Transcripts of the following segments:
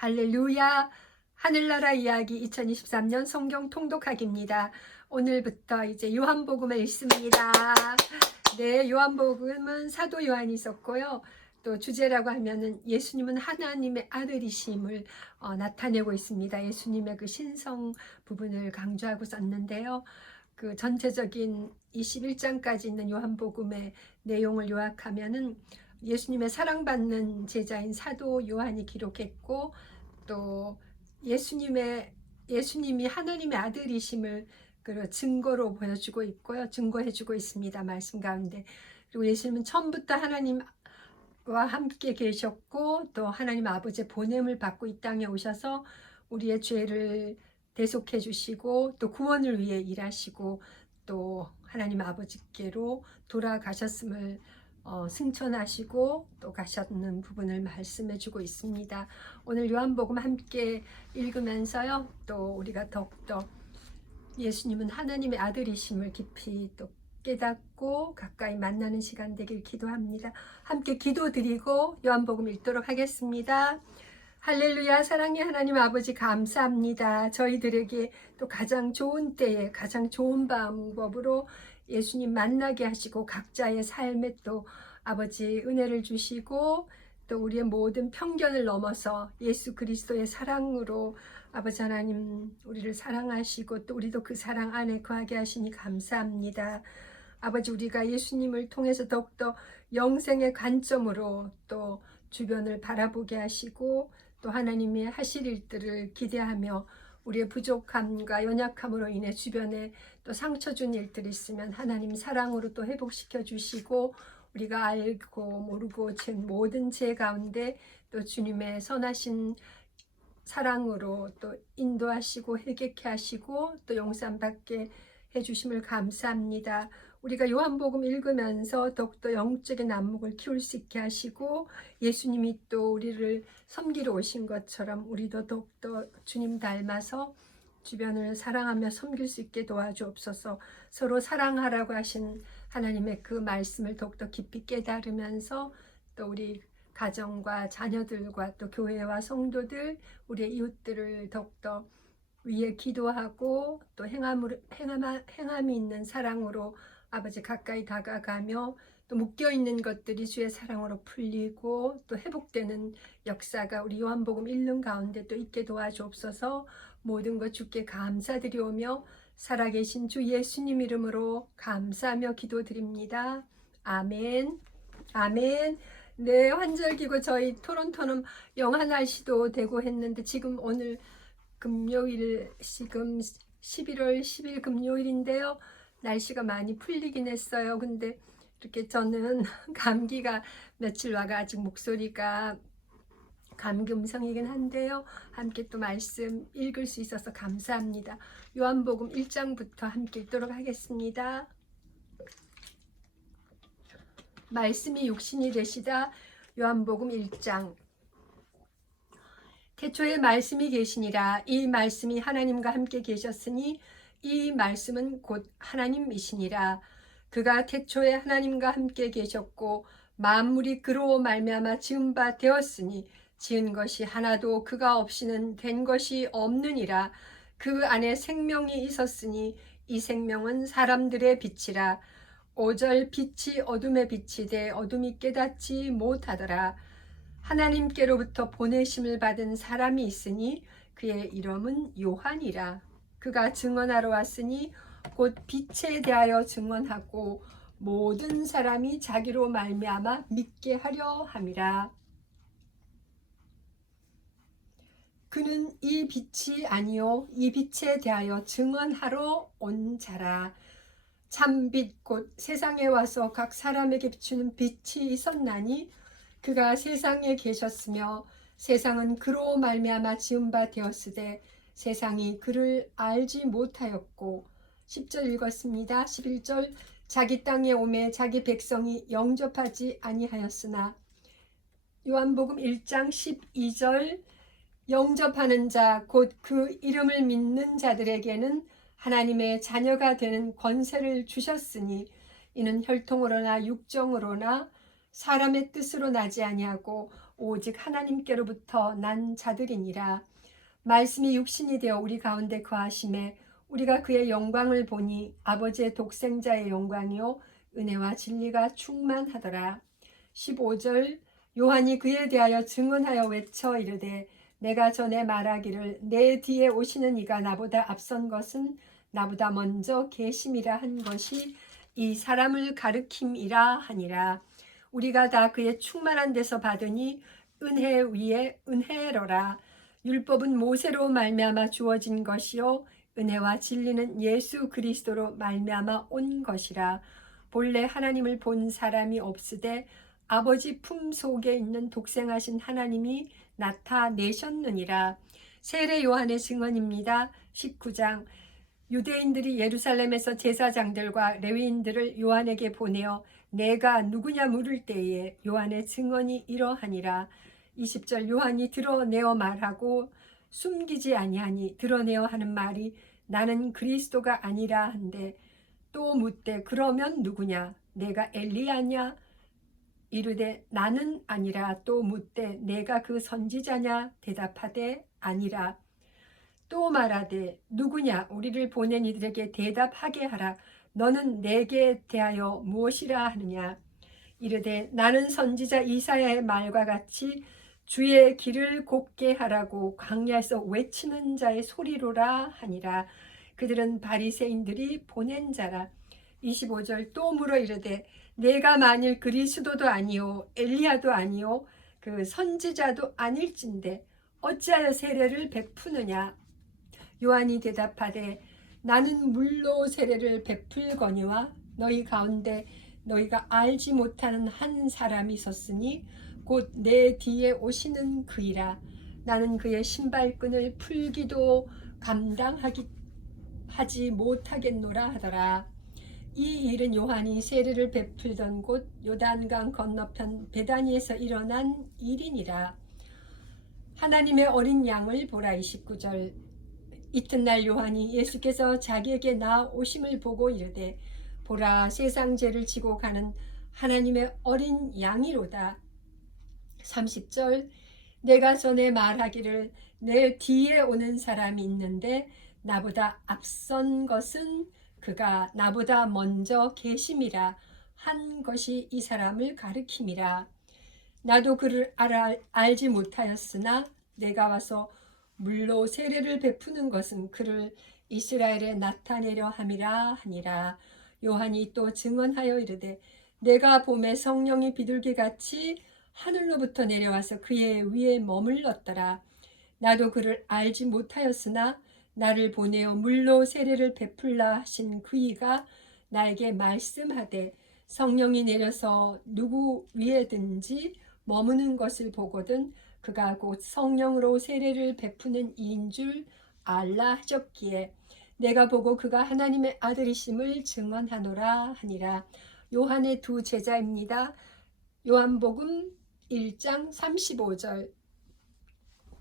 할렐루야! 하늘나라 이야기 2023년 성경 통독하기입니다. 오늘부터 이제 요한복음을 읽습니다. 네, 요한복음은 사도 요한이 썼고요. 또 주제라고 하면은 예수님은 하나님의 아들이심을 나타내고 있습니다. 예수님의 그 신성 부분을 강조하고 썼는데요. 그 전체적인 21장까지 있는 요한복음의 내용을 요약하면은 예수님의 사랑받는 제자인 사도 요한이 기록했고, 또 예수님이 하나님의 아들이심을 그 증거로 보여주고 있고요. 증거해주고 있습니다. 말씀 가운데. 그리고 예수님은 처음부터 하나님과 함께 계셨고, 또 하나님 아버지의 보냄을 받고 이 땅에 오셔서 우리의 죄를 대속해 주시고, 또 구원을 위해 일하시고, 또 하나님 아버지께로 돌아가셨음을 승천하시고 또 가셨는 부분을 말씀해 주고 있습니다. 오늘 요한복음 함께 읽으면서요, 또 우리가 더욱더 예수님은 하나님의 아들이심을 깊이 또 깨닫고 가까이 만나는 시간 되길 기도합니다. 함께 기도드리고 요한복음 읽도록 하겠습니다. 할렐루야. 사랑의 하나님 아버지, 감사합니다. 저희들에게 또 가장 좋은 때에 가장 좋은 방법으로 예수님 만나게 하시고 각자의 삶에 또 아버지 은혜를 주시고 또 우리의 모든 편견을 넘어서 예수 그리스도의 사랑으로 아버지 하나님 우리를 사랑하시고 또 우리도 그 사랑 안에 거하게 하시니 감사합니다. 아버지, 우리가 예수님을 통해서 더욱더 영생의 관점으로 또 주변을 바라보게 하시고 또 하나님이 하실 일들을 기대하며 우리의 부족함과 연약함으로 인해 주변에 또 상처 준 일들이 있으면 하나님 사랑으로 또 회복시켜 주시고, 우리가 알고 모르고 모든 죄 가운데 또 주님의 선하신 사랑으로 또 인도하시고 회개케 하시고 또 용서받게 해주심을 감사합니다. 우리가 요한복음 읽으면서 더욱더 영적인 안목을 키울 수 있게 하시고, 예수님이 또 우리를 섬기러 오신 것처럼 우리도 더욱더 주님 닮아서 주변을 사랑하며 섬길 수 있게 도와주옵소서. 서로 사랑하라고 하신 하나님의 그 말씀을 더욱더 깊이 깨달으면서 또 우리 가정과 자녀들과 또 교회와 성도들, 우리의 이웃들을 더욱더 위에 기도하고 또 행함이 있는 사랑으로 아버지 가까이 다가가며 또 묶여있는 것들이 주의 사랑으로 풀리고 또 회복되는 역사가 우리 요한복음 읽는 가운데 또 있게 도와주옵소서. 모든 것 주께 감사드리오며 살아계신 주 예수님 이름으로 감사하며 기도드립니다. 아멘. 아멘. 네, 환절기고 저희 토론토는 영하 날씨도 되고 했는데 지금 오늘 금요일, 지금 11월 10일 금요일인데요. 날씨가 많이 풀리긴 했어요. 근데 이렇게 저는 감기가 며칠 와가 아직 목소리가 감기 음성이긴 한데요. 함께 또 말씀 읽을 수 있어서 감사합니다. 요한복음 1장부터 함께 읽도록 하겠습니다. 말씀이 육신이 되시다. 요한복음 1장. 태초에 말씀이 계시니라. 이 말씀이 하나님과 함께 계셨으니 이 말씀은 곧 하나님이시니라. 그가 태초에 하나님과 함께 계셨고 만물이 그로 말미암아 지은 바 되었으니 지은 것이 하나도 그가 없이는 된 것이 없느니라. 그 안에 생명이 있었으니 이 생명은 사람들의 빛이라. 오절 빛이 어둠에 비치되 어둠이 깨닫지 못하더라. 하나님께로부터 보내심을 받은 사람이 있으니 그의 이름은 요한이라. 그가 증언하러 왔으니 곧 빛에 대하여 증언하고 모든 사람이 자기로 말미암아 믿게 하려 함이라. 그는 이 빛이 아니요 이 빛에 대하여 증언하러 온 자라. 참빛 곧 세상에 와서 각 사람에게 비추는 빛이 있었나니 그가 세상에 계셨으며 세상은 그로 말미암아 지은 바 되었으되 세상이 그를 알지 못하였고. 10절 읽었습니다. 11절. 자기 땅에 오매 자기 백성이 영접하지 아니하였으나. 요한복음 1장 12절. 영접하는 자 곧 그 이름을 믿는 자들에게는 하나님의 자녀가 되는 권세를 주셨으니 이는 혈통으로나 육정으로나 사람의 뜻으로 나지 아니하고 오직 하나님께로부터 난 자들이니라. 말씀이 육신이 되어 우리 가운데 거하심에 우리가 그의 영광을 보니 아버지의 독생자의 영광이요 은혜와 진리가 충만하더라. 15절 요한이 그에 대하여 증언하여 외쳐 이르되 내가 전에 말하기를 내 뒤에 오시는 이가 나보다 앞선 것은 나보다 먼저 계심이라 한 것이 이 사람을 가르킴이라 하니라. 우리가 다 그의 충만한 데서 받으니 은혜 위에 은혜로라. 율법은 모세로 말미암아 주어진 것이요 은혜와 진리는 예수 그리스도로 말미암아 온 것이라. 본래 하나님을 본 사람이 없으되 아버지 품 속에 있는 독생하신 하나님이 나타내셨느니라. 세례 요한의 증언입니다. 19장 유대인들이 예루살렘에서 제사장들과 레위인들을 요한에게 보내어 내가 누구냐 물을 때에 요한의 증언이 이러하니라. 20절 요한이 드러내어 말하고 숨기지 아니하니 드러내어 하는 말이 나는 그리스도가 아니라 한데 또 묻되 그러면 누구냐 내가 엘리야냐 이르되 나는 아니라. 또 묻되 내가 그 선지자냐 대답하되 아니라. 또 말하되 누구냐 우리를 보낸 이들에게 대답하게 하라. 너는 내게 대하여 무엇이라 하느냐. 이르되 나는 선지자 이사야의 말과 같이 주의 길을 곱게 하라고 광야에서 외치는 자의 소리로라 하니라. 그들은 바리새인들이 보낸 자라. 25절 또 물어 이르되 내가 만일 그리스도도 아니요 엘리야도 아니요 그 선지자도 아닐진데 어찌하여 세례를 베푸느냐. 요한이 대답하되 나는 물로 세례를 베풀거니와 너희 가운데 너희가 알지 못하는 한 사람이 있었으니 곧 내 뒤에 오시는 그이라. 나는 그의 신발끈을 풀기도 하지 못하겠노라 하더라. 이 일은 요한이 세례를 베풀던 곳 요단강 건너편 베다니에서 일어난 일이니라. 하나님의 어린 양을 보라. 29절 이튿날 요한이 예수께서 자기에게 나오심을 보고 이르되 보라 세상 죄를 지고 가는 하나님의 어린 양이로다. 30절 내가 전에 말하기를 내 뒤에 오는 사람이 있는데 나보다 앞선 것은 그가 나보다 먼저 계심이라 한 것이 이 사람을 가르킴이라. 나도 그를 알지 못하였으나 내가 와서 물로 세례를 베푸는 것은 그를 이스라엘에 나타내려 함이라 하니라. 요한이 또 증언하여 이르되 내가 봄에 성령이 비둘기같이 하늘로부터 내려와서 그의 위에 머물렀더라. 나도 그를 알지 못하였으나 나를 보내어 물로 세례를 베풀라 하신 그이가 나에게 말씀하되 성령이 내려서 누구 위에든지 머무는 것을 보거든 그가 곧 성령으로 세례를 베푸는 이인 줄 알라 하셨기에 내가 보고 그가 하나님의 아들이심을 증언하노라 하니라. 요한의 두 제자입니다. 요한복음 1장 35절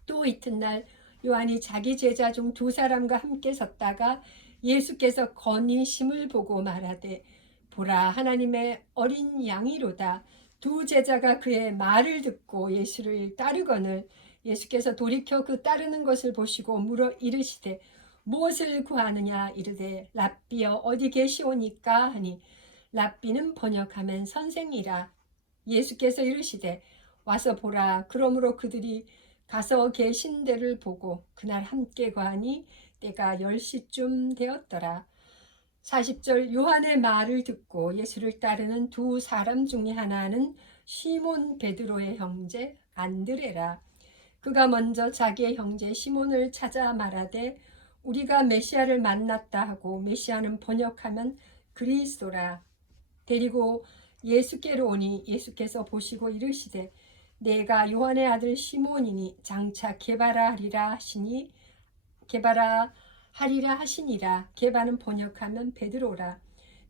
또 이튿날 요한이 자기 제자 중 두 사람과 함께 섰다가 예수께서 건의심을 보고 말하되 보라 하나님의 어린 양이로다. 두 제자가 그의 말을 듣고 예수를 따르거늘 예수께서 돌이켜 그 따르는 것을 보시고 물어 이르시되 무엇을 구하느냐. 이르되 랍비여 어디 계시오니까 하니 랍비는 번역하면 선생이라. 예수께서 이르시되 와서 보라. 그러므로 그들이 가서 계신 데를 보고 그날 함께 거하니 때가 10시쯤 되었더라. 40절 요한의 말을 듣고 예수를 따르는 두 사람 중에 하나는 시몬 베드로의 형제 안드레라. 그가 먼저 자기의 형제 시몬을 찾아 말하되 우리가 메시아를 만났다 하고 메시아는 번역하면 그리스도라. 데리고 예수께로 오니 예수께서 보시고 이르시되 내가 요한의 아들 시몬이니 장차 게바라 하리라 하시니라. 게바는 번역하면 베드로라.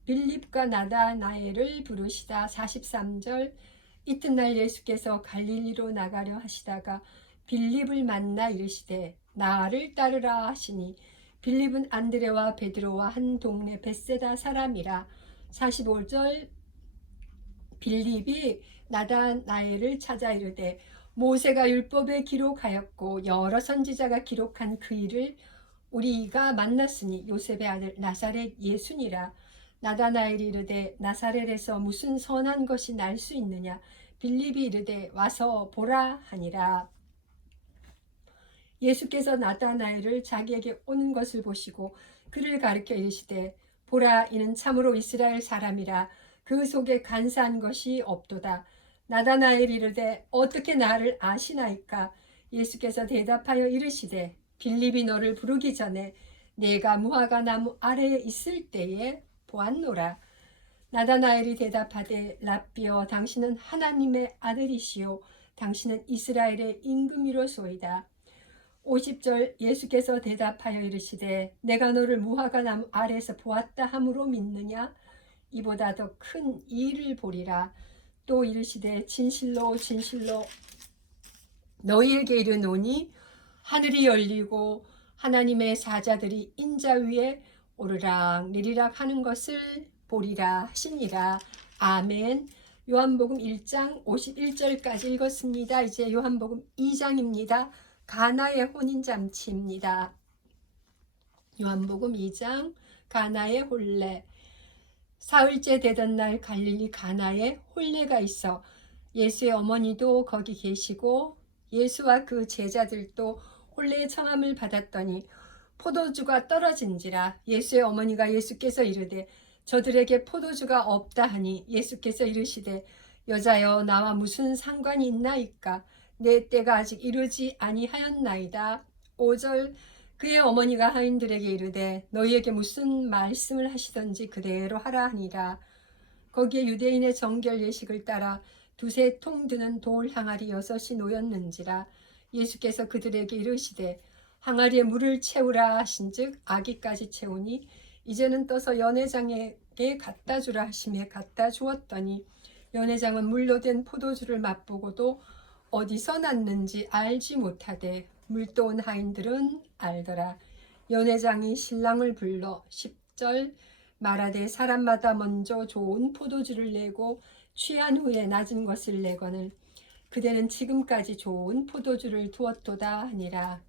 빌립과 나다나엘을 부르시다. 43절 이튿날 예수께서 갈릴리로 나가려 하시다가 빌립을 만나 이르시되 나를 따르라 하시니 빌립은 안드레와 베드로와 한 동네 벳세다 사람이라. 45절 빌립이 나다나엘을 찾아 이르되 모세가 율법에 기록하였고 여러 선지자가 기록한 그 일을 우리가 만났으니 요셉의 아들 나사렛 예수니라. 나다나엘이 이르되 나사렛에서 무슨 선한 것이 날 수 있느냐. 빌립이 이르되 와서 보라 하니라. 예수께서 나다나엘을 자기에게 오는 것을 보시고 그를 가리켜 이르시되 보라, 이는 참으로 이스라엘 사람이라. 그 속에 간사한 것이 없도다. 나다나엘이 이르되 어떻게 나를 아시나이까. 예수께서 대답하여 이르시되 빌립이 너를 부르기 전에 내가 무화과 나무 아래에 있을 때에 보았노라. 나다나엘이 대답하되 랍비여, 당신은 하나님의 아들이시요 당신은 이스라엘의 임금이로소이다. 50절 예수께서 대답하여 이르시되 내가 너를 무화과 나무 아래에서 보았다 함으로 믿느냐. 이보다 더 큰 일을 보리라. 또 이르시되 진실로 진실로 너희에게 이르노니 하늘이 열리고 하나님의 사자들이 인자 위에 오르락 내리락 하는 것을 보리라 하시니라. 아멘. 요한복음 1장 51절까지 읽었습니다. 이제 요한복음 2장입니다. 가나의 혼인잔치입니다. 요한복음 2장 가나의 혼례. 사흘째 되던 날 갈릴리 가나에 혼례가 있어 예수의 어머니도 거기 계시고 예수와 그 제자들도 혼례의 청함을 받았더니 포도주가 떨어진지라. 예수의 어머니가 예수께서 이르되 저들에게 포도주가 없다 하니 예수께서 이르시되 여자여, 나와 무슨 상관이 있나이까. 내 때가 아직 이르지 아니하였나이다. 5절 그의 어머니가 하인들에게 이르되 너희에게 무슨 말씀을 하시던지 그대로 하라 하니라. 거기에 유대인의 정결 예식을 따라 두세 통 드는 돌 항아리 6이 놓였는지라. 예수께서 그들에게 이르시되 항아리에 물을 채우라 하신즉 아기까지 채우니 이제는 떠서 연회장에게 갖다 주라 하시매 갖다 주었더니 연회장은 물로 된 포도주를 맛보고도 어디서 났는지 알지 못하되 물도온 하인들은 알더라. 연회장이 신랑을 불러 10절 말하되 사람마다 먼저 좋은 포도주를 내고 취한 후에 낮은 것을 내거늘 그대는 지금까지 좋은 포도주를 두었도다 하니라.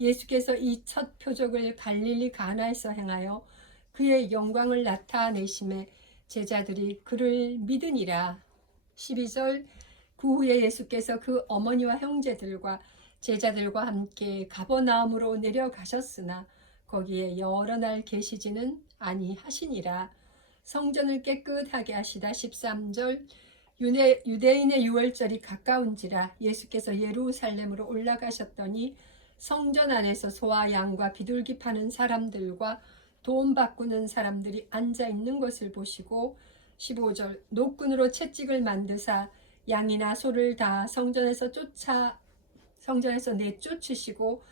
예수께서 이 첫 표적을 갈릴리 가나에서 행하여 그의 영광을 나타내심에 제자들이 그를 믿으니라. 12절 그 후에 예수께서 그 어머니와 형제들과 제자들과 함께 가버나움으로 내려가셨으나 거기에 여러 날 계시지는 아니하시니라. 성전을 깨끗하게 하시다. 13절 유대인의 유월절이 가까운지라 예수께서 예루살렘으로 올라가셨더니 성전 안에서 소와 양과 비둘기 파는 사람들과 돈 바꾸는 사람들이 앉아 있는 것을 보시고 15절 노끈으로 채찍을 만드사 양이나 소를 다 성전에서 내쫓으시고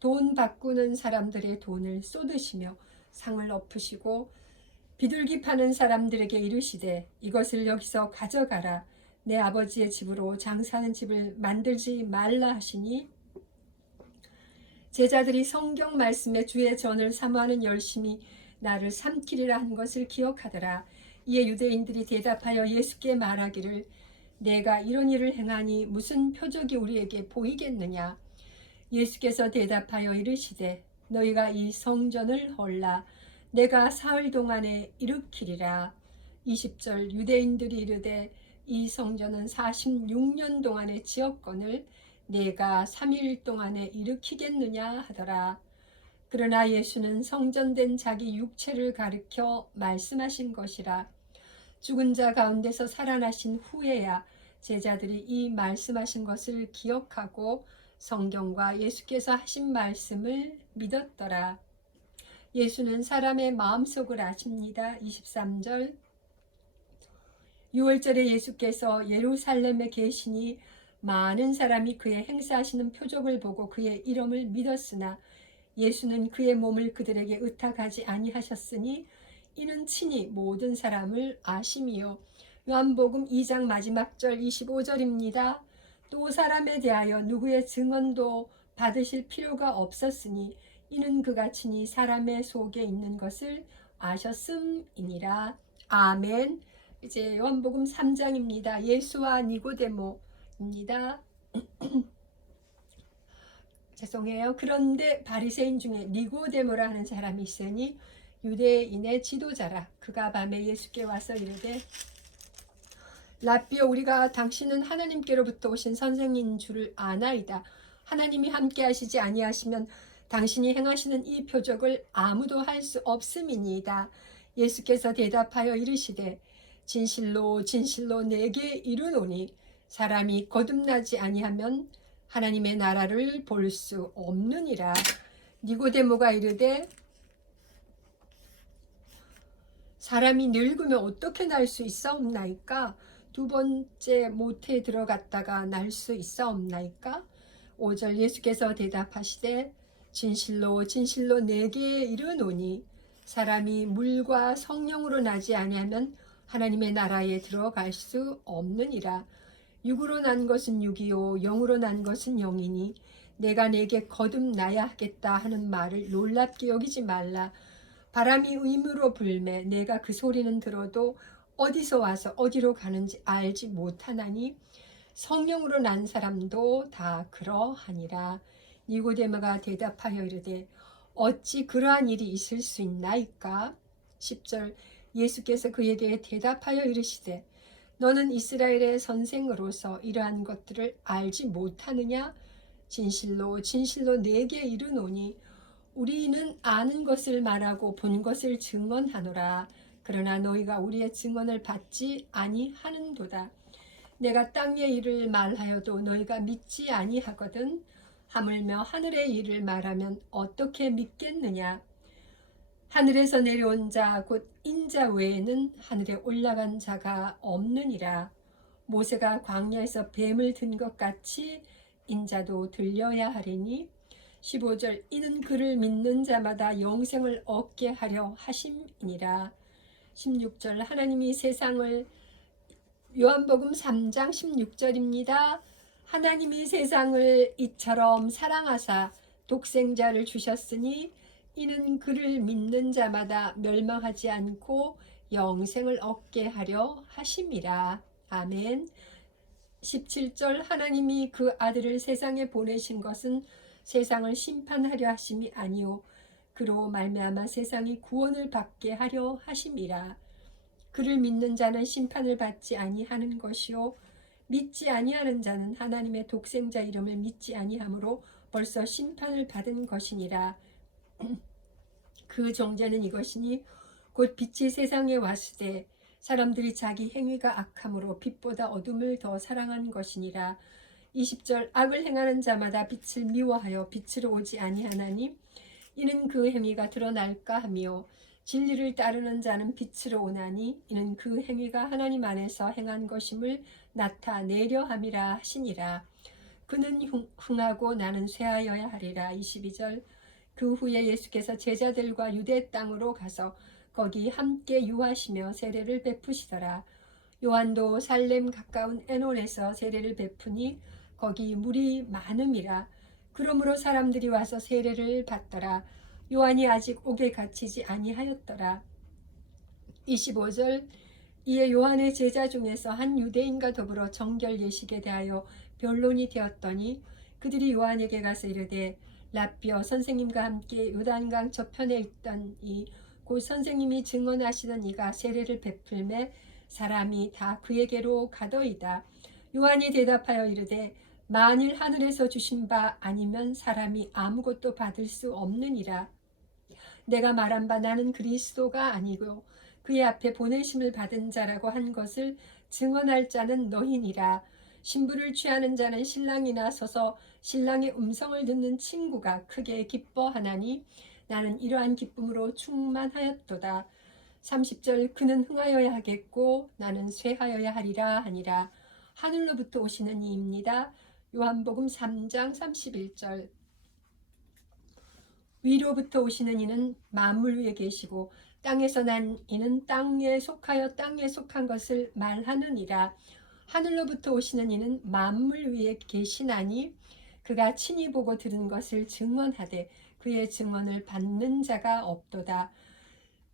돈 바꾸는 사람들의 돈을 쏟으시며 상을 엎으시고 비둘기 파는 사람들에게 이르시되 이것을 여기서 가져가라. 내 아버지의 집으로 장사하는 집을 만들지 말라 하시니 제자들이 성경 말씀에 주의 전을 사모하는 열심히 나를 삼키리라 한 것을 기억하더라. 이에 유대인들이 대답하여 예수께 말하기를 내가 이런 일을 행하니 무슨 표적이 우리에게 보이겠느냐. 예수께서 대답하여 이르시되 너희가 이 성전을 헐라. 내가 사흘 동안에 일으키리라. 20절 유대인들이 이르되 이 성전은 46년 동안에 지었거늘 내가 3일 동안에 일으키겠느냐 하더라. 그러나 예수는 성전된 자기 육체를 가리켜 말씀하신 것이라. 죽은 자 가운데서 살아나신 후에야 제자들이 이 말씀하신 것을 기억하고 성경과 예수께서 하신 말씀을 믿었더라. 예수는 사람의 마음속을 아십니다. 23절 6월절에 예수께서 예루살렘에 계시니 많은 사람이 그의 행사하시는 표적을 보고 그의 이름을 믿었으나 예수는 그의 몸을 그들에게 의탁하지 아니하셨으니 이는 친히 모든 사람을 아심이요. 요한복음 2장 마지막 절 25절입니다. 또 사람에 대하여 누구의 증언도 받으실 필요가 없었으니 이는 그가 친히 사람의 속에 있는 것을 아셨음이니라. 아멘. 이제 요한복음 3장입니다. 예수와 니고데모입니다. 죄송해요. 그런데 바리새인 중에 니고데모라 하는 사람이 있으니 유대인의 지도자라. 그가 밤에 예수께 와서 이르되 라삐여, 우리가 당신은 하나님께로부터 오신 선생인 줄을 아나이다. 하나님이 함께 하시지 아니하시면 당신이 행하시는 이 표적을 아무도 할 수 없음이니이다. 예수께서 대답하여 이르시되 진실로 진실로 내게 이르노니 사람이 거듭나지 아니하면 하나님의 나라를 볼 수 없느니라. 니고데모가 이르되 사람이 늙으면 어떻게 날 수 있사옵나이까? 두 번째 모태에 들어갔다가 날 수 있사옵나이까? 5절 예수께서 대답하시되 진실로 진실로 내게 이르노니 사람이 물과 성령으로 나지 아니하면 하나님의 나라에 들어갈 수 없느니라. 육으로 난 것은 육이요 영으로 난 것은 영이니 내가 내게 거듭나야 하겠다 하는 말을 놀랍게 여기지 말라. 바람이 의무로 불매 내가 그 소리는 들어도 어디서 와서 어디로 가는지 알지 못하나니 성령으로 난 사람도 다 그러하니라. 니고데모가 대답하여 이르되 어찌 그러한 일이 있을 수 있나이까? 10절 예수께서 그에게 대답하여 이르시되 너는 이스라엘의 선생으로서 이러한 것들을 알지 못하느냐? 진실로 진실로 내게 이르노니 우리는 아는 것을 말하고 본 것을 증언하노라. 그러나 너희가 우리의 증언을 받지 아니하는도다. 내가 땅의 일을 말하여도 너희가 믿지 아니하거든. 하물며 하늘의 일을 말하면 어떻게 믿겠느냐? 하늘에서 내려온 자 곧 인자 외에는 하늘에 올라간 자가 없느니라. 모세가 광야에서 뱀을 든 것 같이 인자도 들려야 하리니 15절 이는 그를 믿는 자마다 영생을 얻게 하려 하심이니라. 16절 하나님이 세상을 요한복음 3장 16절입니다. 하나님이 세상을 이처럼 사랑하사 독생자를 주셨으니 이는 그를 믿는 자마다 멸망하지 않고 영생을 얻게 하려 하심이라. 아멘. 17절 하나님이 그 아들을 세상에 보내신 것은 세상을 심판하려 하심이 아니요 그로 말미암아 세상이 구원을 받게 하려 하심이라. 그를 믿는 자는 심판을 받지 아니하는 것이요 믿지 아니하는 자는 하나님의 독생자 이름을 믿지 아니하므로 벌써 심판을 받은 것이니라. 그 종제는 이것이니 곧 빛이 세상에 왔으되 사람들이 자기 행위가 악함으로 빛보다 어둠을 더 사랑한 것이니라. 20절 악을 행하는 자마다 빛을 미워하여 빛으로 오지 아니하나니 이는 그 행위가 드러날까 하며 진리를 따르는 자는 빛으로 오나니 이는 그 행위가 하나님 안에서 행한 것임을 나타내려 함이라 하시니라. 그는 흥하고 나는 쇠하여야 하리라. 22절 그 후에 예수께서 제자들과 유대 땅으로 가서 거기 함께 유하시며 세례를 베푸시더라. 요한도 살렘 가까운 에논에서 세례를 베푸니 거기 물이 많음이라. 그러므로 사람들이 와서 세례를 받더라. 요한이 아직 옥에 갇히지 아니하였더라. 25절 이에 요한의 제자 중에서 한 유대인과 더불어 정결 예식에 대하여 변론이 되었더니 그들이 요한에게 가서 이르되 라삐어 선생님과 함께 요단강 저편에 있던 이 곧 선생님이 증언하시는 이가 세례를 베풀매 사람이 다 그에게로 가더이다. 요한이 대답하여 이르되 만일 하늘에서 주신 바 아니면 사람이 아무것도 받을 수 없느니라. 내가 말한 바 나는 그리스도가 아니고 그의 앞에 보내심을 받은 자라고 한 것을 증언할 자는 너희니라. 신부를 취하는 자는 신랑이나 서서 신랑의 음성을 듣는 친구가 크게 기뻐하나니 나는 이러한 기쁨으로 충만하였도다. 30절 그는 흥하여야 하겠고 나는 쇠하여야 하리라 하니라. 하늘로부터 오시는 이입니다. 요한복음 3장 31절 위로부터 오시는 이는 만물 위에 계시고 땅에서 난 이는 땅에 속하여 땅에 속한 것을 말하느니라. 하늘로부터 오시는 이는 만물 위에 계시나니 그가 친히 보고 들은 것을 증언하되 그의 증언을 받는 자가 없도다.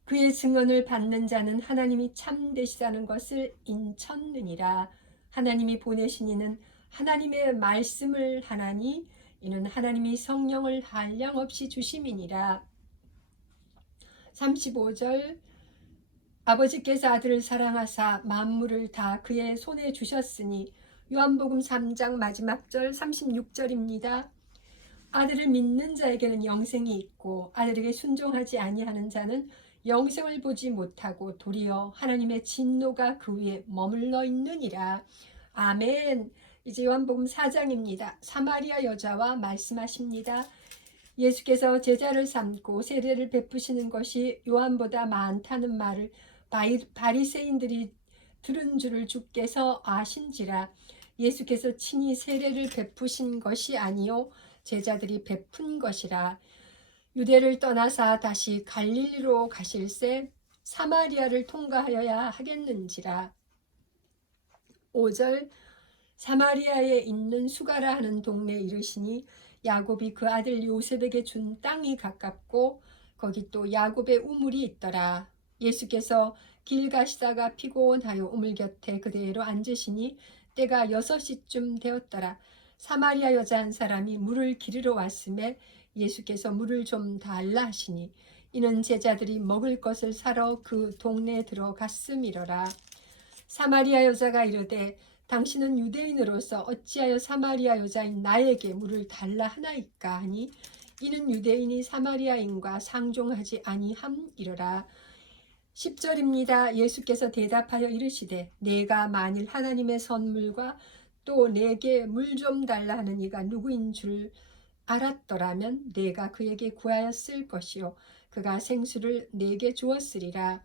그의 증언을 받는 자는 하나님이 참되시다는 것을 인쳤느니라. 하나님이 보내신 이는 하나님의 말씀을 하나니 이는 하나님이 성령을 한량없이 주심이니라. 35절 아버지께서 아들을 사랑하사 만물을 다 그의 손에 주셨으니 요한복음 3장 마지막 절 36절입니다. 아들을 믿는 자에게는 영생이 있고 아들에게 순종하지 아니하는 자는 영생을 보지 못하고 도리어 하나님의 진노가 그 위에 머물러 있느니라. 아멘. 이제 요한복음 4장입니다. 사마리아 여자와 말씀하십니다. 예수께서 제자를 삼고 세례를 베푸시는 것이 요한보다 많다는 말을 바리새인들이 들은 줄을 주께서 아신지라. 예수께서 친히 세례를 베푸신 것이 아니요 제자들이 베푼 것이라. 유대를 떠나사 다시 갈릴리로 가실새 사마리아를 통과하여야 하겠는지라. 5절 사마리아에 있는 수가라 하는 동네에 이르시니 야곱이 그 아들 요셉에게 준 땅이 가깝고 거기 또 야곱의 우물이 있더라. 예수께서 길 가시다가 피곤하여 우물 곁에 그대로 앉으시니 때가 6시쯤 되었더라. 사마리아 여자 한 사람이 물을 기르러 왔음에 예수께서 물을 좀 달라 하시니 이는 제자들이 먹을 것을 사러 그 동네에 들어갔음이러라. 사마리아 여자가 이르되 당신은 유대인으로서 어찌하여 사마리아 여자인 나에게 물을 달라 하나이까 하니 이는 유대인이 사마리아인과 상종하지 아니함이러라. 10절입니다. 예수께서 대답하여 이르시되 내가 만일 하나님의 선물과 또 내게 물 좀 달라 하는 이가 누구인 줄 알았더라면 내가 그에게 구하였을 것이요 그가 생수를 내게 주었으리라.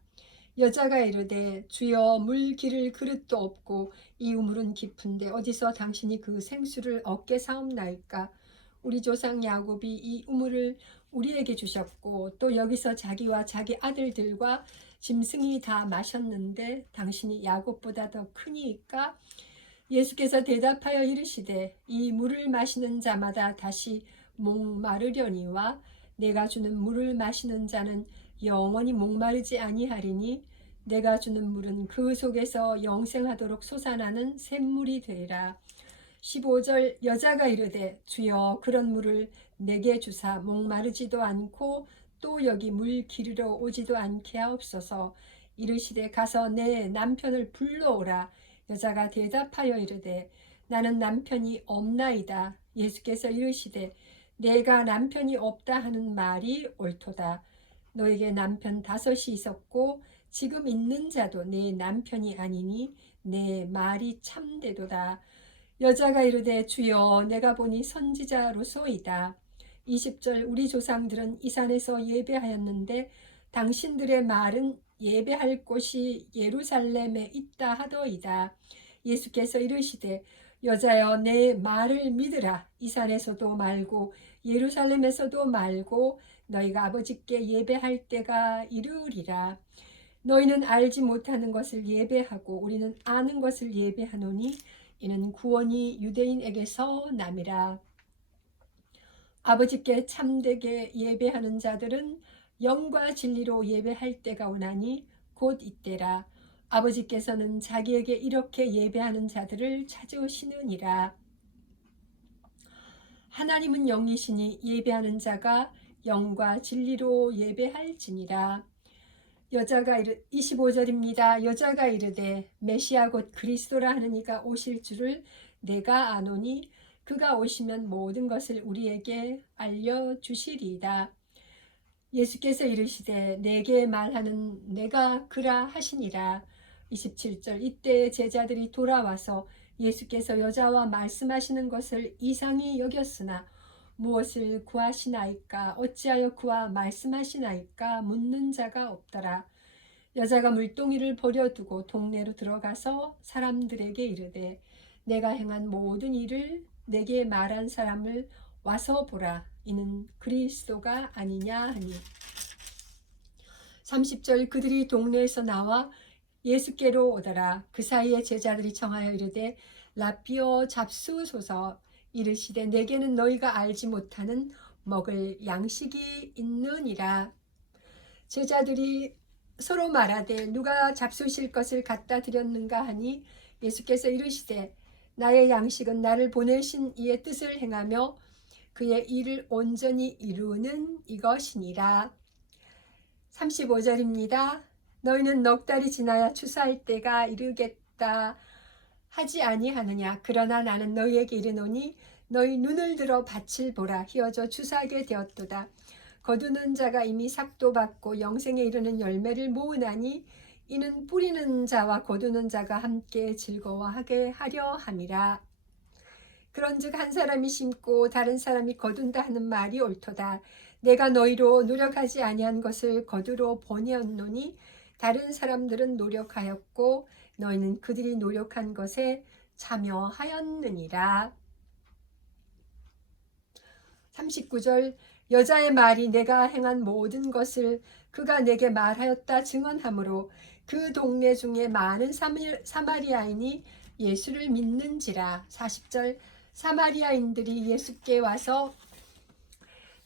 여자가 이르되 주여 물 기를 그릇도 없고 이 우물은 깊은데 어디서 당신이 그 생수를 얻게 사옵나이까. 우리 조상 야곱이 이 우물을 우리에게 주셨고 또 여기서 자기와 자기 아들들과 짐승이 다 마셨는데 당신이 야곱보다 더 크니이까. 예수께서 대답하여 이르시되 이 물을 마시는 자마다 다시 목마르려니와 내가 주는 물을 마시는 자는 영원히 목마르지 아니하리니 내가 주는 물은 그 속에서 영생하도록 솟아나는 샘물이 되리라. 15절 여자가 이르되 주여 그런 물을 내게 주사 목마르지도 않고 또 여기 물 기르러 오지도 않게 하옵소서. 이르시되 가서 내 남편을 불러오라. 여자가 대답하여 이르되 나는 남편이 없나이다. 예수께서 이르시되 내가 남편이 없다 하는 말이 옳도다. 너에게 남편 5이 있었고 지금 있는 자도 내 남편이 아니니 내 말이 참되도다. 여자가 이르되 주여 내가 보니 선지자로소이다. 20절 우리 조상들은 이 산에서 예배하였는데 당신들의 말은 예배할 곳이 예루살렘에 있다 하더이다. 예수께서 이르시되 여자여 내 말을 믿으라. 이 산에서도 말고 예루살렘에서도 말고 너희가 아버지께 예배할 때가 이르리라. 너희는 알지 못하는 것을 예배하고 우리는 아는 것을 예배하노니 이는 구원이 유대인에게서 남이라. 아버지께 참되게 예배하는 자들은 영과 진리로 예배할 때가 오나니 곧 이때라. 아버지께서는 자기에게 이렇게 예배하는 자들을 찾으시느니라. 하나님은 영이시니 예배하는 자가 영과 진리로 예배할지니라. 25절입니다. 여자가 이르되 메시아 곧 그리스도라 하는 이가 오실 줄을 내가 아노니 그가 오시면 모든 것을 우리에게 알려주시리이다. 예수께서 이르시되 내게 말하는 내가 그라 하시니라. 27절 이때 제자들이 돌아와서 예수께서 여자와 말씀하시는 것을 이상히 여겼으나 무엇을 구하시나이까 어찌하여 그와 말씀하시나이까 묻는 자가 없더라. 여자가 물동이를 버려두고 동네로 들어가서 사람들에게 이르되 내가 행한 모든 일을 내게 말한 사람을 와서 보라. 이는 그리스도가 아니냐 하니. 30절 그들이 동네에서 나와 예수께로 오더라. 그 사이에 제자들이 청하여 이르되 라삐어 잡수소서. 이르시되 내게는 너희가 알지 못하는 먹을 양식이 있느니라. 제자들이 서로 말하되 누가 잡수실 것을 갖다 드렸는가 하니 예수께서 이르시되 나의 양식은 나를 보내신 이의 뜻을 행하며 그의 일을 온전히 이루는 이것이니라. 35절입니다. 너희는 넉 달이 지나야 추수할 때가 이르겠다 하지 아니하느냐. 그러나 나는 너희에게 이르노니 너희 눈을 들어 밭을 보라. 희어져 추수하게 되었도다. 거두는 자가 이미 삭도 받고 영생에 이르는 열매를 모으나니 이는 뿌리는 자와 거두는 자가 함께 즐거워하게 하려 함이라. 그런즉 한 사람이 심고 다른 사람이 거둔다 하는 말이 옳도다. 내가 너희로 노력하지 아니한 것을 거두러 보내었노니 다른 사람들은 노력하였고 너희는 그들이 노력한 것에 참여하였느니라. 39절 여자의 말이 내가 행한 모든 것을 그가 내게 말하였다 증언하므로 그 동네 중에 많은 사마리아인이 예수를 믿는지라. 40절 사마리아인들이 예수께 와서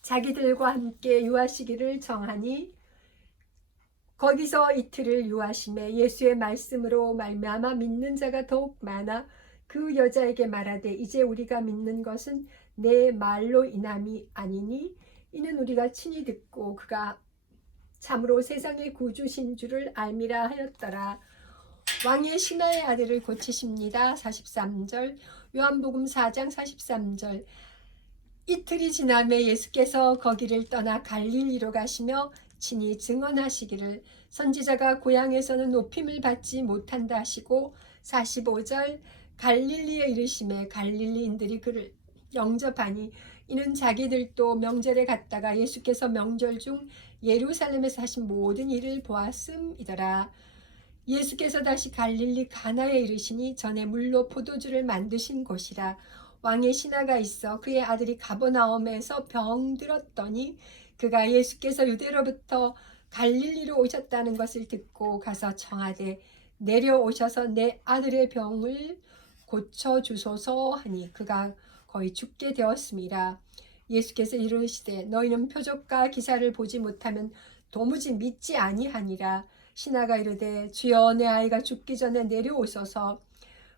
자기들과 함께 유하시기를 정하니 거기서 이틀을 유하심에 예수의 말씀으로 말미암아 믿는 자가 더욱 많아 그 여자에게 말하되 이제 우리가 믿는 것은 내 말로 인함이 아니니 이는 우리가 친히 듣고 그가 참으로 세상의 구주신 줄을 알미라 하였더라. 왕의 신하의 아들을 고치십니다. 43절 요한복음 4장 43절 이틀이 지나매 예수께서 거기를 떠나 갈릴리로 가시며 친히 증언하시기를 선지자가 고향에서는 높임을 받지 못한다 하시고 45절 갈릴리에 이르심에 갈릴리인들이 그를 영접하니 이는 자기들도 명절에 갔다가 예수께서 명절 중 예루살렘에서 하신 모든 일을 보았음이더라. 예수께서 다시 갈릴리 가나에 이르시니 전에 물로 포도주를 만드신 곳이라. 왕의 신하가 있어 그의 아들이 가버나움에서 병들었더니 그가 예수께서 유대로부터 갈릴리로 오셨다는 것을 듣고 가서 청하되 내려오셔서 내 아들의 병을 고쳐주소서 하니 그가 거의 죽게 되었습니다. 예수께서 이르시되 너희는 표적과 기사를 보지 못하면 도무지 믿지 아니하니라. 신하가 이르되 주여 내 아이가 죽기 전에 내려오소서.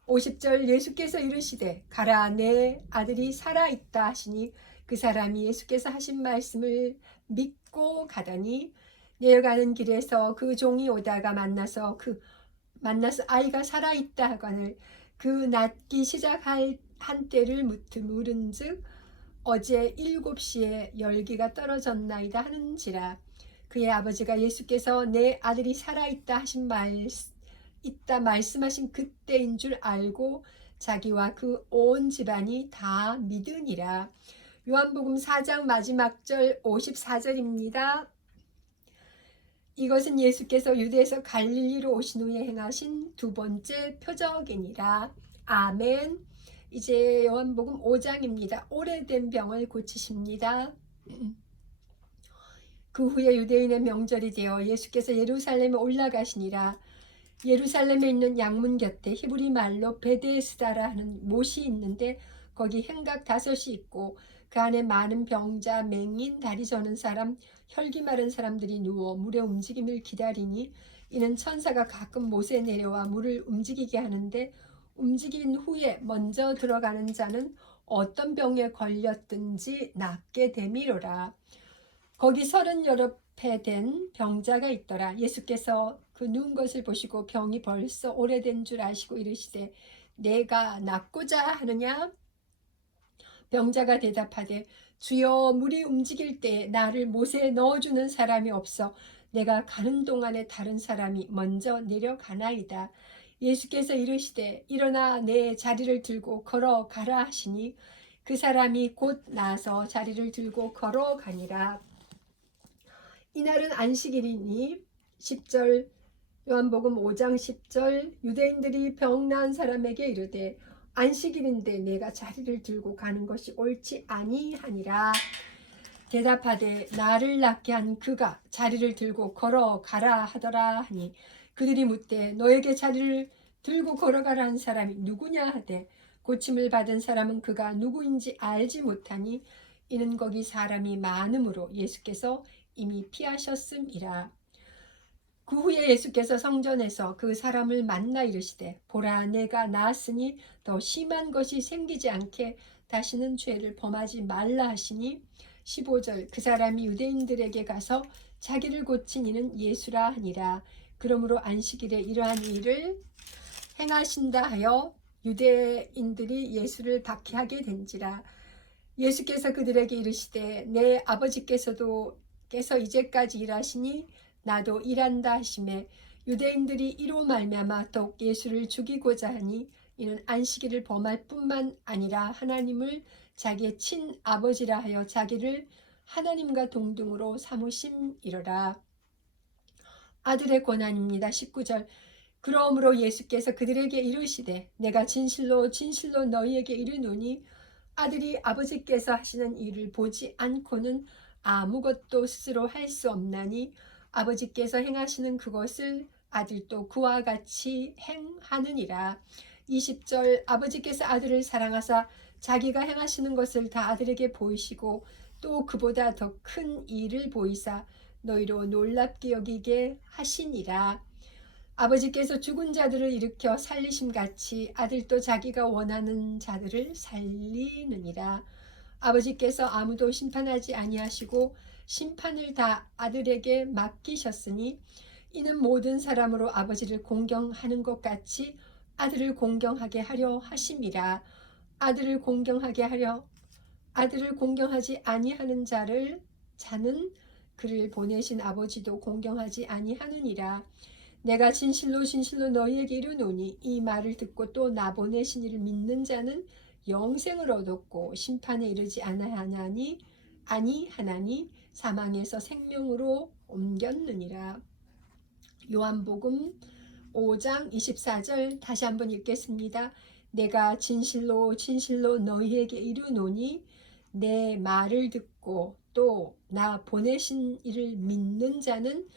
50절 예수께서 이르시되 가라 내 아들이 살아있다 하시니 그 사람이 예수께서 하신 말씀을 믿고 가더니 내려가는 길에서 그 종이 오다가 만나서 아이가 살아있다 하거늘 그 낫기 시작할 한때를 물은즉 어제 7시에 열기가 떨어졌나이다 하는지라. 그의 아버지가 예수께서 내 아들이 살아있다 하신 말씀하신 그때인 줄 알고 자기와 그 온 집안이 다 믿으니라. 요한복음 4장 마지막 절 54절입니다. 이것은 예수께서 유대에서 갈릴리로 오신 후에 행하신 두 번째 표적이니라. 아멘. 이제 요한복음 5장입니다. 오래된 병을 고치십니다. 그 후에 유대인의 명절이 되어 예수께서 예루살렘에 올라가시니라. 예루살렘에 있는 양문 곁에 히브리 말로 베데스다라 하는 못이 있는데 거기 행각 5이 있고 그 안에 많은 병자, 맹인, 다리 저는 사람, 혈기 마른 사람들이 누워 물의 움직임을 기다리니 이는 천사가 가끔 못에 내려와 물을 움직이게 하는데 움직인 후에 먼저 들어가는 자는 어떤 병에 걸렸든지 낫게 되미로라. 거기 38회 된 병자가 있더라. 예수께서 그 누운 것을 보시고 병이 벌써 오래된 줄 아시고 이르시되 내가 낫고자 하느냐? 병자가 대답하되 주여 물이 움직일 때 나를 못에 넣어주는 사람이 없어 내가 가는 동안에 다른 사람이 먼저 내려가나이다. 예수께서 이르시되 일어나 내 자리를 들고 걸어가라 하시니 그 사람이 곧 나서 자리를 들고 걸어가니라. 이날은 안식일이니 10절 요한복음 5장 10절 유대인들이 병 나은 사람에게 이르되 안식일인데 내가 자리를 들고 가는 것이 옳지 아니하니라. 대답하되 나를 낫게 한 그가 자리를 들고 걸어가라 하더라 하니 그들이 묻되 너에게 자리를 들고 걸어가라 한 사람이 누구냐 하되 고침을 받은 사람은 그가 누구인지 알지 못하니 이는 거기 사람이 많음으로 예수께서 이미 피하셨음이라. 그 후에 예수께서 성전에서 그 사람을 만나 이르시되 보라 내가 나았으니 더 심한 것이 생기지 않게 다시는 죄를 범하지 말라 하시니 15절 그 사람이 유대인들에게 가서 자기를 고친 이는 예수라 하니라. 그러므로 안식일에 이러한 일을 행하신다 하여 유대인들이 예수를 박해하게 된지라. 예수께서 그들에게 이르시되 내 아버지께서 이제까지 일하시니 나도 일한다 하시매 유대인들이 이로 말미암아 더욱 예수를 죽이고자 하니 이는 안식일을 범할 뿐만 아니라 하나님을 자기의 친아버지라 하여 자기를 하나님과 동등으로 삼으심이로라. 아들의 권한입니다. 19절 그러므로 예수께서 그들에게 이르시되 내가 진실로 진실로 너희에게 이르노니 아들이 아버지께서 하시는 일을 보지 않고는 아무것도 스스로 할 수 없나니 아버지께서 행하시는 그것을 아들도 그와 같이 행하느니라. 20절 아버지께서 아들을 사랑하사 자기가 행하시는 것을 다 아들에게 보이시고 또 그보다 더 큰 일을 보이사 너희로 놀랍게 여기게 하시니라. 아버지께서 죽은 자들을 일으켜 살리심같이 아들도 자기가 원하는 자들을 살리느니라. 아버지께서 아무도 심판하지 아니하시고 심판을 다 아들에게 맡기셨으니 이는 모든 사람으로 아버지를 공경하는 것 같이 아들을 공경하게 하려 하심이라. 아들을 공경하지 아니하는 자는 그를 보내신 아버지도 공경하지 아니하느니라. 내가 진실로 진실로 너희에게 이르노니 이 말을 듣고 또 나 보내신 이를 믿는 자는 영생을 얻었고 심판에 이르지 아니하나니 사망에서 생명으로 옮겼느니라. 요한복음 5장 24절 다시 한번 읽겠습니다. 내가 진실로 진실로 너희에게 이르노니 내 말을 듣고 또 나 보내신 이를 믿는 자는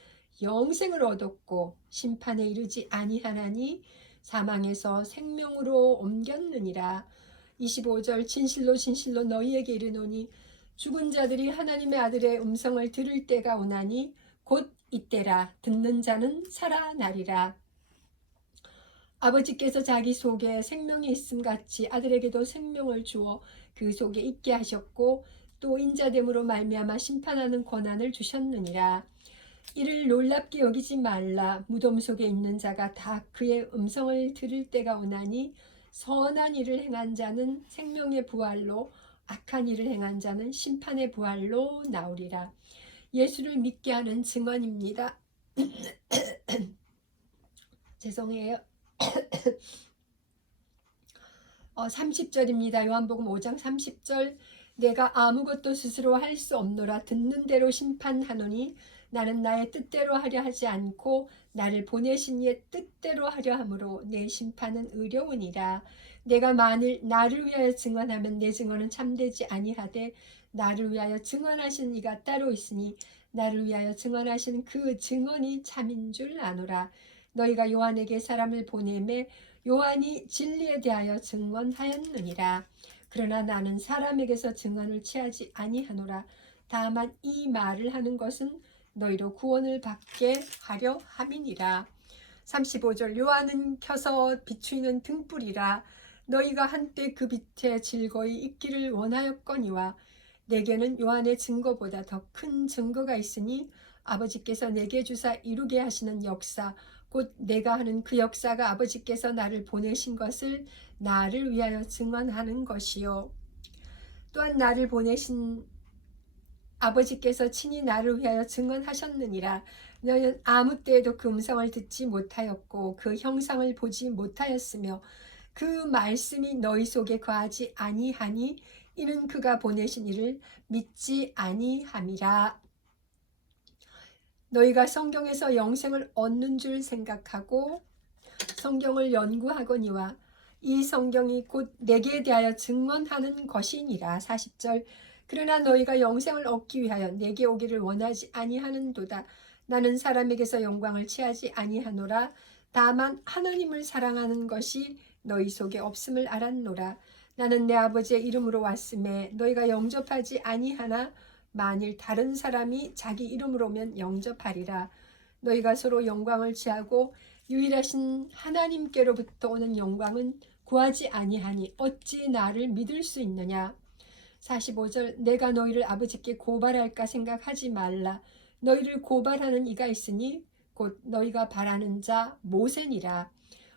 영생을 얻었고 심판에 이르지 아니하나니 사망에서 생명으로 옮겼느니라. 25절 진실로 진실로 너희에게 이르노니 죽은 자들이 하나님의 아들의 음성을 들을 때가 오나니 곧 이때라. 듣는 자는 살아나리라. 아버지께서 자기 속에 생명이 있음 같이 아들에게도 생명을 주어 그 속에 있게 하셨고 또 인자됨으로 말미암아 심판하는 권한을 주셨느니라. 이를 놀랍게 여기지 말라. 무덤 속에 있는 자가 다 그의 음성을 들을 때가 오나니 선한 일을 행한 자는 생명의 부활로 악한 일을 행한 자는 심판의 부활로 나오리라. 예수를 믿게 하는 증언입니다. 죄송해요. 30절입니다. 요한복음 5장 30절 내가 아무것도 스스로 할 수 없노라. 듣는 대로 심판하노니 나는 나의 뜻대로 하려 하지 않고 나를 보내신 이의 뜻대로 하려 함으로 내 심판은 의로우니라. 내가 만일 나를 위하여 증언하면 내 증언은 참되지 아니하되 나를 위하여 증언하신 이가 따로 있으니 나를 위하여 증언하신 그 증언이 참인 줄 아노라. 너희가 요한에게 사람을 보내매 요한이 진리에 대하여 증언하였느니라. 그러나 나는 사람에게서 증언을 취하지 아니하노라. 다만 이 말을 하는 것은 너희로 구원을 받게 하려 함이니라. 35절 요한은 켜서 비추이는 등불이라. 너희가 한때 그 빛에 즐거이 있기를 원하였거니와 내게는 요한의 증거보다 더 큰 증거가 있으니 아버지께서 내게 주사 이루게 하시는 역사 곧 내가 하는 그 역사가 아버지께서 나를 보내신 것을 나를 위하여 증언하는 것이요 또한 나를 보내신 아버지께서 친히 나를 위하여 증언하셨느니라. 너희는 아무 때에도 그 음성을 듣지 못하였고 그 형상을 보지 못하였으며 그 말씀이 너희 속에 거하지 아니하니 이는 그가 보내신 이를 믿지 아니함이라. 너희가 성경에서 영생을 얻는 줄 생각하고 성경을 연구하거니와 이 성경이 곧 내게 대하여 증언하는 것이니라. 40절 그러나 너희가 영생을 얻기 위하여 내게 오기를 원하지 아니하는도다. 나는 사람에게서 영광을 취하지 아니하노라. 다만 하나님을 사랑하는 것이 너희 속에 없음을 알았노라. 나는 내 아버지의 이름으로 왔음에 너희가 영접하지 아니하나 만일 다른 사람이 자기 이름으로 오면 영접하리라. 너희가 서로 영광을 취하고 유일하신 하나님께로부터 오는 영광은 구하지 아니하니 어찌 나를 믿을 수 있느냐. 45절 내가 너희를 아버지께 고발할까 생각하지 말라. 너희를 고발하는 이가 있으니 곧 너희가 바라는 자 모세니라.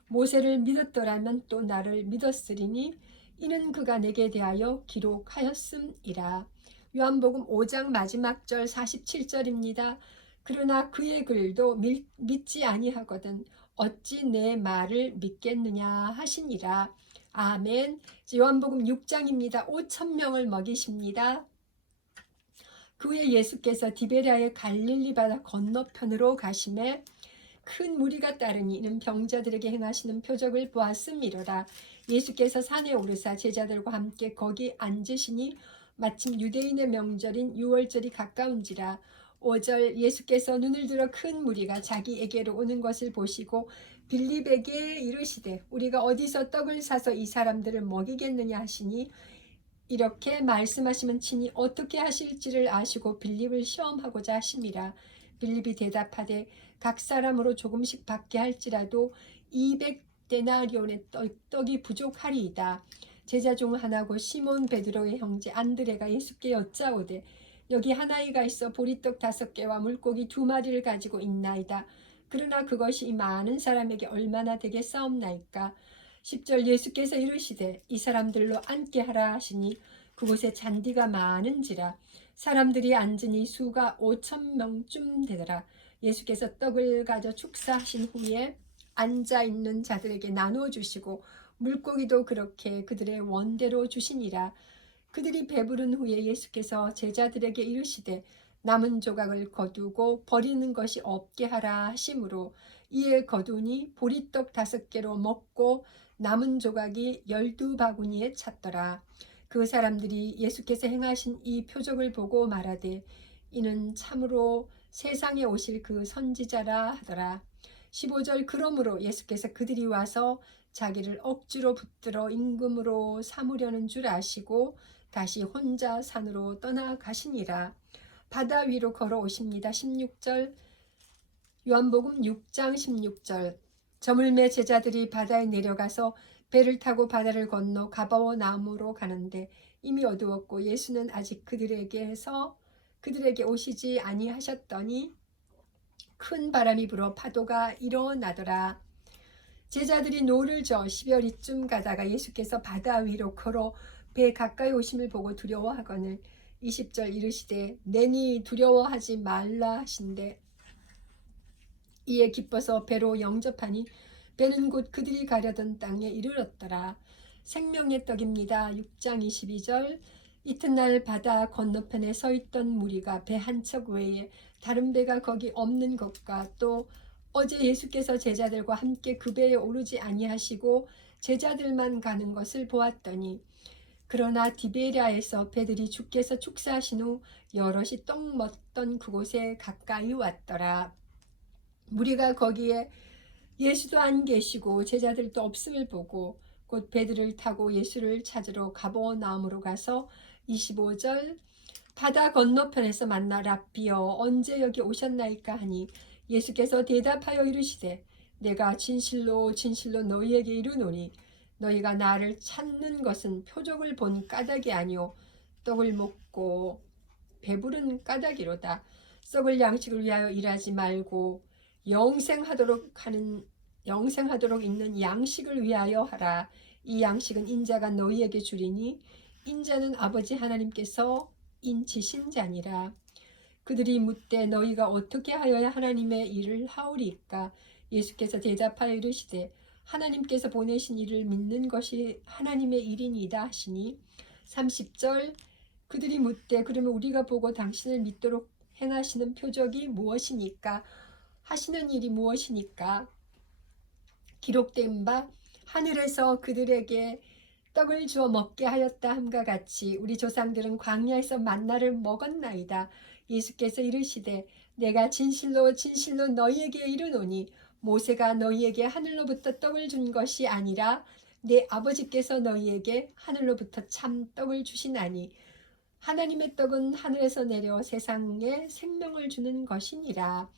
모세를 믿었더라면 또 나를 믿었으리니 이는 그가 내게 대하여 기록하였음이라. 요한복음 5장 마지막 절 47절입니다. 그러나 그의 글도 믿지 아니하거든 어찌 내 말을 믿겠느냐 하시니라. 아멘. 요한복음 6장입니다. 5천 명을 먹이십니다. 그 후에 예수께서 디베랴의 갈릴리 바다 건너편으로 가심에 큰 무리가 따르니 이는 병자들에게 행하시는 표적을 보았음이로라. 예수께서 산에 오르사 제자들과 함께 거기 앉으시니 마침 유대인의 명절인 유월절이 가까운지라. 5절 예수께서 눈을 들어 큰 무리가 자기에게로 오는 것을 보시고 빌립에게 이르시되 우리가 어디서 떡을 사서 이 사람들을 먹이겠느냐 하시니 이렇게 말씀하시면 친히 어떻게 하실지를 아시고 빌립을 시험하고자 하심이라. 빌립이 대답하되 각 사람으로 조금씩 받게 할지라도 200데나리온의 떡이 부족하리이다. 제자 중 하나고 시몬 베드로의 형제 안드레가 예수께 여짜오되 여기 하나이가 있어 보리떡 5개와 물고기 2마리를 가지고 있나이다. 그러나 그것이 이 많은 사람에게 얼마나 되겠사옵나이까. 10절 예수께서 이르시되 이 사람들로 앉게 하라 하시니 그곳에 잔디가 많은지라. 사람들이 앉으니 수가 5,000명쯤 되더라. 예수께서 떡을 가져 축사하신 후에 앉아있는 자들에게 나누어 주시고 물고기도 그렇게 그들의 원대로 주시니라. 그들이 배부른 후에 예수께서 제자들에게 이르시되 남은 조각을 거두고 버리는 것이 없게 하라 하심으로 이에 거두니 보리떡 5개로 먹고 남은 조각이 12바구니에 찼더라. 그 사람들이 예수께서 행하신 이 표적을 보고 말하되 이는 참으로 세상에 오실 그 선지자라 하더라. 15절 그러므로 예수께서 그들이 와서 자기를 억지로 붙들어 임금으로 삼으려는 줄 아시고 다시 혼자 산으로 떠나가시니라. 바다 위로 걸어오십니다. 16절 요한복음 6장 16절 저물매 제자들이 바다에 내려가서 배를 타고 바다를 건너 가버나움으로 가는데 이미 어두웠고 예수는 아직 그들에게 오시지 아니하셨더니 큰 바람이 불어 파도가 일어나더라. 제자들이 노를 저어 12월이쯤 가다가 예수께서 바다 위로 걸어 배 가까이 오심을 보고 두려워하거늘 20절 이르시되 내니 두려워하지 말라 하신대 이에 기뻐서 배로 영접하니 배는 곧 그들이 가려던 땅에 이르렀더라. 생명의 떡입니다. 6장 22절 이튿날 바다 건너편에 서 있던 무리가 배 한 척 외에 다른 배가 거기 없는 것과 또 어제 예수께서 제자들과 함께 그 배에 오르지 아니하시고 제자들만 가는 것을 보았더니 그러나 디베랴에서 배들이 주께서 축사하신 후 여럿이 떡 먹던 그곳에 가까이 왔더라. 무리가 거기에 예수도 안 계시고 제자들도 없음을 보고 곧 배들을 타고 예수를 찾으러 가버나움으로 가서 25절 바다 건너편에서 만나 랍비여 언제 여기 오셨나이까 하니 예수께서 대답하여 이르시되 내가 진실로 진실로 너희에게 이르노니 너희가 나를 찾는 것은 표적을 본 까닭이 아니오 떡을 먹고 배부른 까닭이로다. 썩을 양식을 위하여 일하지 말고 영생하도록 있는 양식을 위하여 하라. 이 양식은 인자가 너희에게 주리니 인자는 아버지 하나님께서 인치신 자니라. 그들이 묻되 너희가 어떻게 하여야 하나님의 일을 하오리까? 예수께서 대답하여 이르시되 하나님께서 보내신 이를 믿는 것이 하나님의 일이니이다 하시니 30절 그들이 묻되 그러면 우리가 보고 당신을 믿도록 행하시는 표적이 무엇이니까? 하시는 일이 무엇이니까? 기록된 바 하늘에서 그들에게 떡을 주어 먹게 하였다 함과 같이 우리 조상들은 광야에서 만나를 먹었나이다. 예수께서 이르시되 내가 진실로 진실로 너희에게 이르노니 모세가 너희에게 하늘로부터 떡을 준 것이 아니라 내 아버지께서 너희에게 하늘로부터 참 떡을 주시나니 하나님의 떡은 하늘에서 내려 세상에 생명을 주는 것이니라.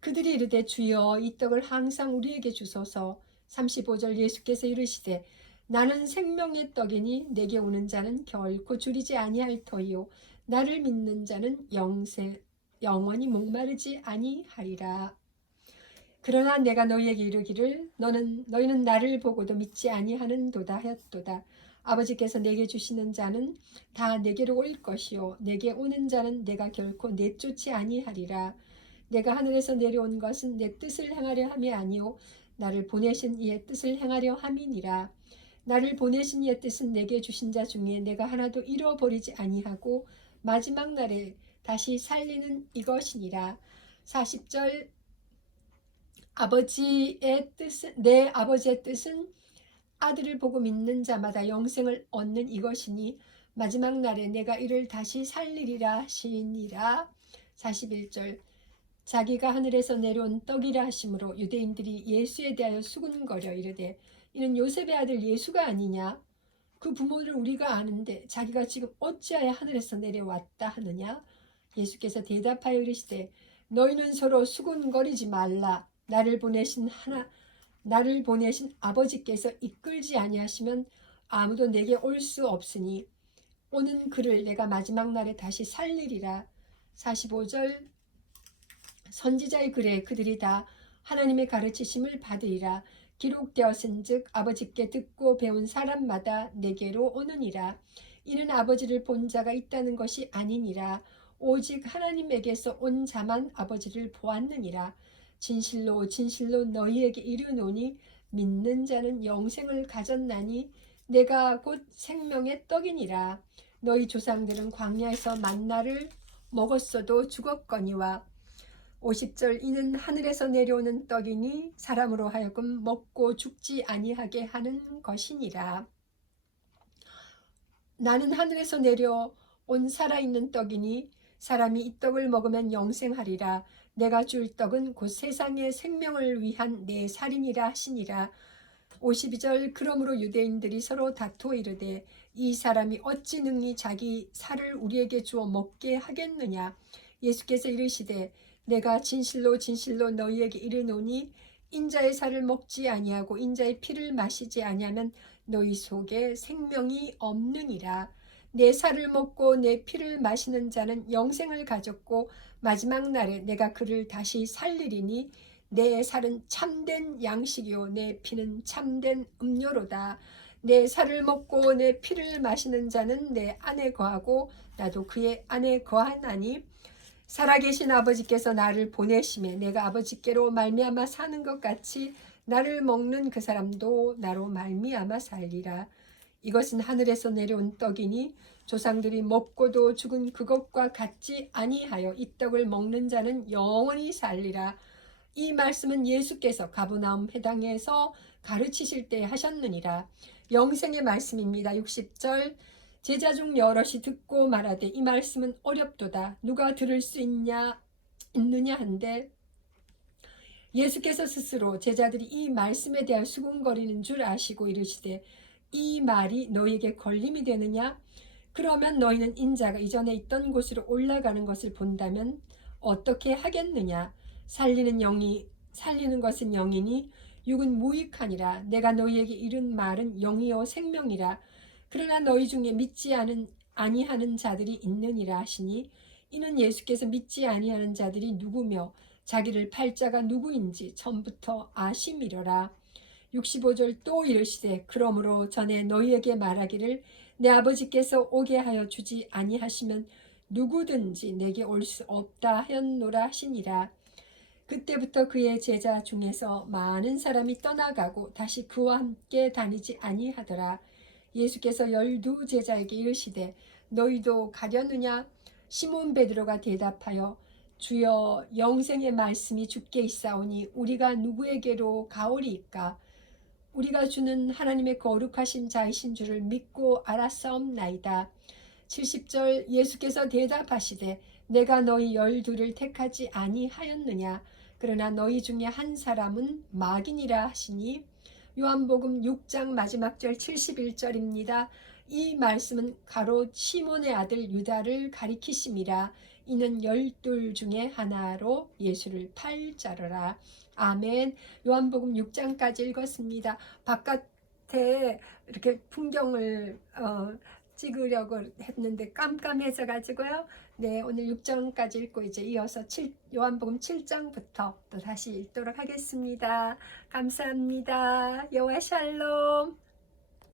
그들이 이르되 주여 이 떡을 항상 우리에게 주소서. 35절 예수께서 이르시되 나는 생명의 떡이니 내게 오는 자는 결코 줄이지 아니할 터이요 나를 믿는 자는 영원히 목마르지 아니하리라. 그러나 내가 너희에게 이르기를 너희는 나를 보고도 믿지 아니하는도다 하였도다. 아버지께서 내게 주시는 자는 다 내게로 올 것이요 내게 오는 자는 내가 결코 내쫓지 아니하리라. 내가 하늘에서 내려온 것은 내 뜻을 행하려 함이 아니요 나를 보내신 이의 뜻을 행하려 함이니라. 나를 보내신 이의 뜻은 내게 주신 자 중에 내가 하나도 잃어버리지 아니하고 마지막 날에 다시 살리는 이것이니라. 40절 내 아버지의 뜻은 아들을 보고 믿는 자마다 영생을 얻는 이것이니 마지막 날에 내가 이를 다시 살리리라 하시니라. 41절 자기가 하늘에서 내려온 떡이라 하심으로 유대인들이 예수에 대하여 수군거려 이르되 이는 요셉의 아들 예수가 아니냐? 그 부모를 우리가 아는데 자기가 지금 어찌하여 하늘에서 내려왔다 하느냐? 예수께서 대답하여 이르시되 너희는 서로 수군거리지 말라. 나를 보내신 아버지께서 이끌지 아니하시면 아무도 내게 올 수 없으니 오는 그를 내가 마지막 날에 다시 살리리라. 45절 선지자의 글에 그들이 다 하나님의 가르치심을 받으리라. 기록되었은즉 아버지께 듣고 배운 사람마다 내게로 오느니라. 이는 아버지를 본 자가 있다는 것이 아니니라. 오직 하나님에게서 온 자만 아버지를 보았느니라. 진실로 진실로 너희에게 이르노니 믿는 자는 영생을 가졌나니 내가 곧 생명의 떡이니라. 너희 조상들은 광야에서 만나를 먹었어도 죽었거니와 50절 이는 하늘에서 내려오는 떡이니 사람으로 하여금 먹고 죽지 아니하게 하는 것이니라. 나는 하늘에서 내려온 살아있는 떡이니 사람이 이 떡을 먹으면 영생하리라. 내가 줄 떡은 곧 세상의 생명을 위한 내 살이니라 하시니라. 52절 그러므로 유대인들이 서로 다투어 이르되 이 사람이 어찌 능히 자기 살을 우리에게 주어 먹게 하겠느냐. 예수께서 이르시되 내가 진실로 진실로 너희에게 이르노니 인자의 살을 먹지 아니하고 인자의 피를 마시지 아니하면 너희 속에 생명이 없느니라. 내 살을 먹고 내 피를 마시는 자는 영생을 가졌고 마지막 날에 내가 그를 다시 살리리니 내 살은 참된 양식이요 내 피는 참된 음료로다. 내 살을 먹고 내 피를 마시는 자는 내 안에 거하고 나도 그의 안에 거하나니 살아계신 아버지께서 나를 보내심에 내가 아버지께로 말미암아 사는 것 같이 나를 먹는 그 사람도 나로 말미암아 살리라. 이것은 하늘에서 내려온 떡이니 조상들이 먹고도 죽은 그것과 같지 아니하여 이 떡을 먹는 자는 영원히 살리라. 이 말씀은 예수께서 가버나움 회당에서 가르치실 때 하셨느니라. 영생의 말씀입니다. 60절 제자 중 여럿이 듣고 말하되 이 말씀은 어렵도다. 누가 들을 수 있느냐 한데 예수께서 스스로 제자들이 이 말씀에 대하여 수군거리는 줄 아시고 이르시되 이 말이 너희에게 걸림이 되느냐? 그러면 너희는 인자가 이전에 있던 곳으로 올라가는 것을 본다면 어떻게 하겠느냐? 살리는 것은 영이니 육은 무익하니라. 내가 너희에게 이른 말은 영이요 생명이라. 그러나 너희 중에 믿지 아니하는 자들이 있느니라 하시니 이는 예수께서 믿지 아니하는 자들이 누구며 자기를 팔 자가 누구인지 처음부터 아심이러라. 65절 또 이르시되 그러므로 전에 너희에게 말하기를 내 아버지께서 오게 하여 주지 아니하시면 누구든지 내게 올 수 없다 하였노라 하시니라. 그때부터 그의 제자 중에서 많은 사람이 떠나가고 다시 그와 함께 다니지 아니하더라. 예수께서 12 제자에게 이르시되 너희도 가려느냐? 시몬 베드로가 대답하여 주여 영생의 말씀이 주께 있사오니 우리가 누구에게로 가오리이까? 우리가 주는 하나님의 거룩하신 자이신 줄을 믿고 알았사옵나이다. 70절 예수께서 대답하시되 내가 너희 12를 택하지 아니하였느냐? 그러나 너희 중에 한 사람은 마귀니라 하시니 요한복음 6장 마지막 절 71절입니다. 이 말씀은 가롯 시몬의 아들 유다를 가리키심이라. 이는 12 중에 하나로 예수를 팔자르라. 아멘. 요한복음 6장까지 읽었습니다. 바깥에 이렇게 풍경을 찍으려고 했는데 깜깜해져 가지고요. 네, 오늘 6장까지 읽고 이제 이어서 요한복음 7장부터 또 다시 읽도록 하겠습니다. 감사합니다. 여호와 샬롬.